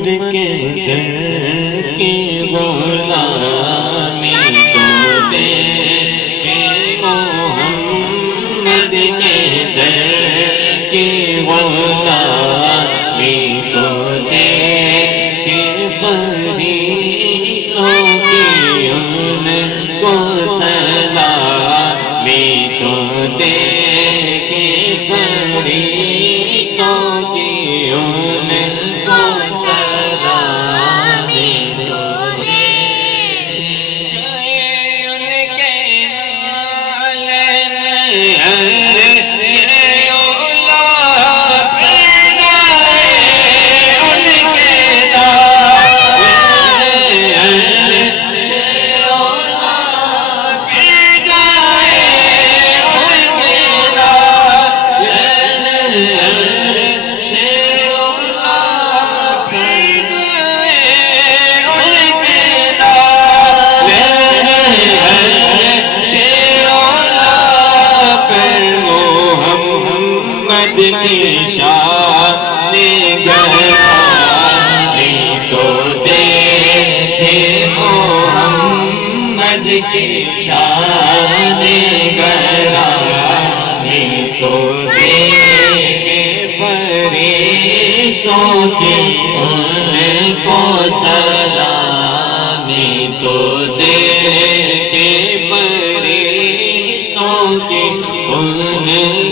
محمد کے در کی غلامی کو دے کے محمد کے در کی غلامی کو دے کے فرشتوں کی ان کو سلامی کو دے کے فرشتوں کی ان کو سلامی کو دے ان کے نالین کی شان گہرانی تو دیکھے محمد کی شان گہرانی تو دیکھے فرشتوں کی ان کو سلامی تو دیکھے فرشتوں کی ان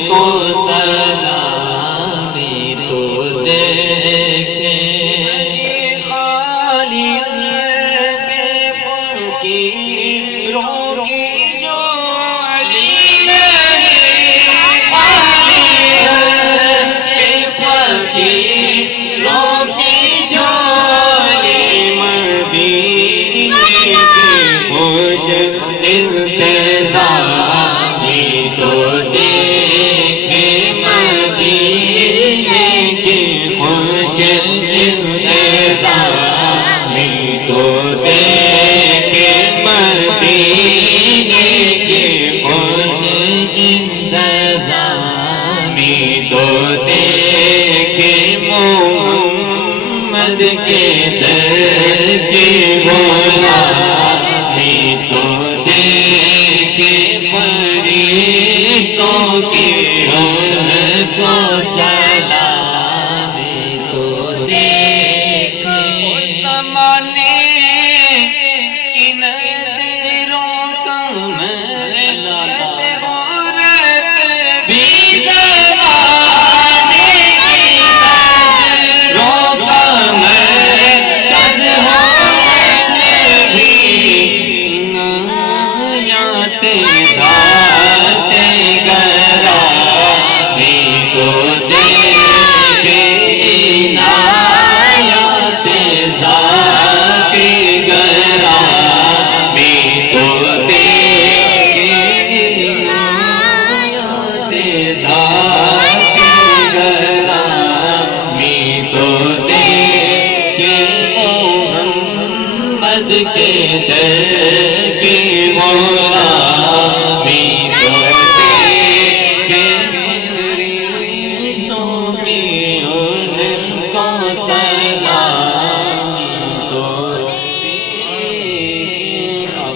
کو سلامی تو دیکھے خالی کے فقیروں کی جوڑی نہیں خالی کے فقیروں کی جوڑی مدینے کی خوش انتظامی تو دیکھے مدینے کی خوش انتظامی تو دیکھے مدینے کی خوش انتظامی تو دیکھے محمد کے در کی غلامی تو دیکھے فرشتوں کی ان کو سلامی تو دیکھے زمانے کی نظروں کا عورت بھی زمانے کی نظروں کا مرکز عورت بھی عنایات ذات گرامی تو دیکھے عنایات ذات گرامی تو دیکھے عنایات ذات گرامی تو دیکھے محمد کے